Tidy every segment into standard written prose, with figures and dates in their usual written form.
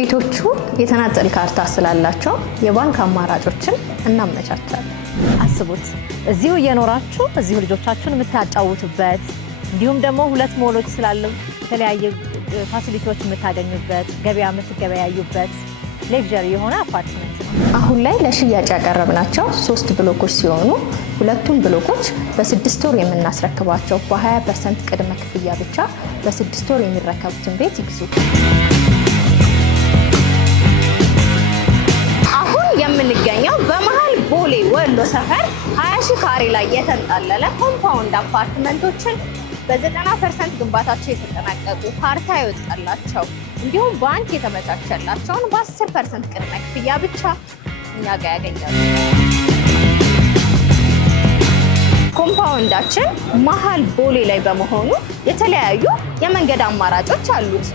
ቤቶቹ የተናጠል ካርታ ስላላቸው የባንክ አማራጮችን እናመቻቻለን። አስቡት እዚሁ እየኖራችሁ እዚሁ ልጆቻችሁን የምታጫውቱበት እንዲሁም ደግሞ ሁለት ሞሎች ስላሉ የተለያየ ፋሲሊቲዎች የምታገኙበት ገበያ የምትገበያዩበት ሌክዠሪ የሆነ አፓርትመንት ነው። አሁን ላይ ለሽያጭ ያቀረብናቸው 3 ብሎኮች ሲሆኑ ሁለቱም ብሎኮች በ6 ወር የምናስረክባቸው በ20% ቅድመ ክፍያ ብቻ በ6 ወር የሚረከቡትን ቤት ይግዙ። አሁን የምንገኘው በመሃል ቦሌ ወሎ ሰፈር 20 ሺህ ካሬ ላይ የተንጣለለ ኮምፓውንድ አፓርትመንቶችን በ90% ግንባታቸው የተጠናቀቁ ካርታ ይወጣላቸው እንዲሁም ባንክ የተመቻቸላቸውን በ10% ቅድመ ክፍያ ብቻ እኛ ጋር ያገኛሉ። ኮምፓውንዳችን መሃል ቦሌ ላይ በመሆኑ የተለያዩ የመንገድ አማራጮች አሉት።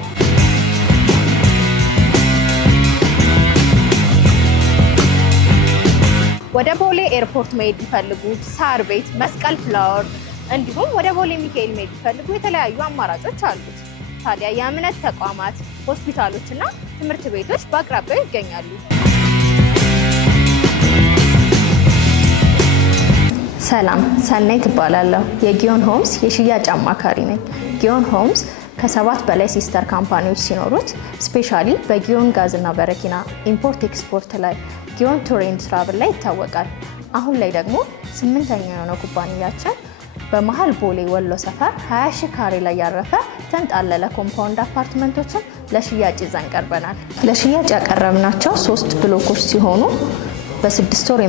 ወደ ቦሌ ኤርፖርት መሄድ ቢፈልጉ ሳር ቤት፣ መስቀል ፍላወር እንዲሁም ወደ ቦሌ ሚካኤል መሄድ ቢፈልጉ የተለያዩ አማራጮች አሉት። ታዲያ የእምነት ተቋማት፣ ሆስፒታሎች እና ትምህርት ቤቶች በአቅራቢያው ይገኛሉ። ሰላም፣ ሰናይ ትባላለሁ። የጊዮን ሆምስ የሽያጭ አማካሪ ነኝ። ጊዮን ሆምስ ከ7 በላይ ሲስተር ካምፓኒዎች ሲኖሩት ስፔሻሊ በጊዮን ጋዝ እና በረኪና ኢምፖርት ኤክስፖርት ላይ ጊዮን ቱር ኤንድ ትራቭል ላይ ይታወቃል። አሁን ላይ ደግሞ 8ኛ የሆነው ኩባንያችን በመሃል ቦሌ ወሎ ሰፈር 20 ሺህ ካሬ ላይ ያረፈ ተንጣለለ ኮምፓውንድ አፓርትመንቶችን ለሽያጭ ይዘን ቀርበናል። ለሽያጭ ያቀረብናቸው 3 ብሎኮች ሲሆኑ በ6 ወር